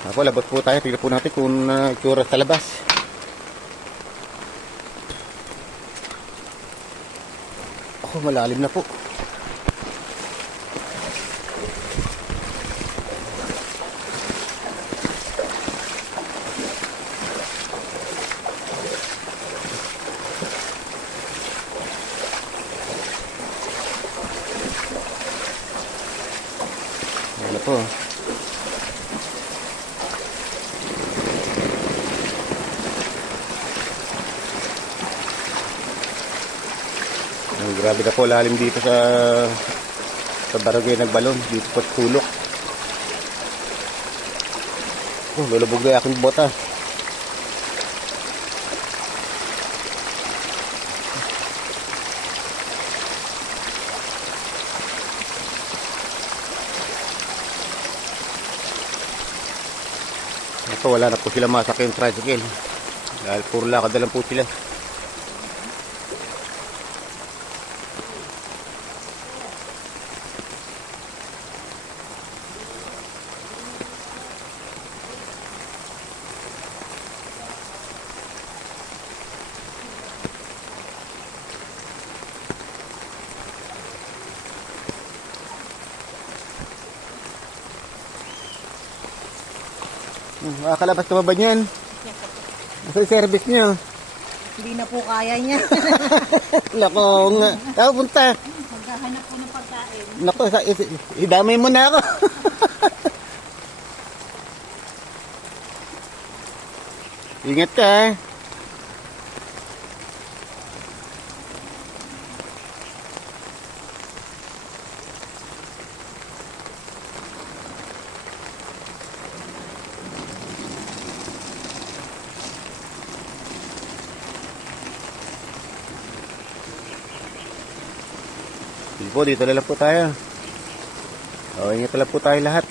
Ako, labas po tayo. Tignan po natin kung itsura sa labas. Ako, malalim na po. Ano po? Grabe na po lalim dito sa barangay Nagbalon. Dito po tulok. Oh, lulubog na yung aking bota. Ito, wala na po sila masakay yung tricycle. Dahil puro lakad na lang po sila. Makakalabas ka ba niyan? Asa yung service niyo? Hindi na po kaya niya. Nako nga. Ako punta. Maghahanap po ng pagkain. Nako, idamay mo na ako. Ingat ka. Sige po, dito na lang po tayo. O, ingat na lang po tayo lahat.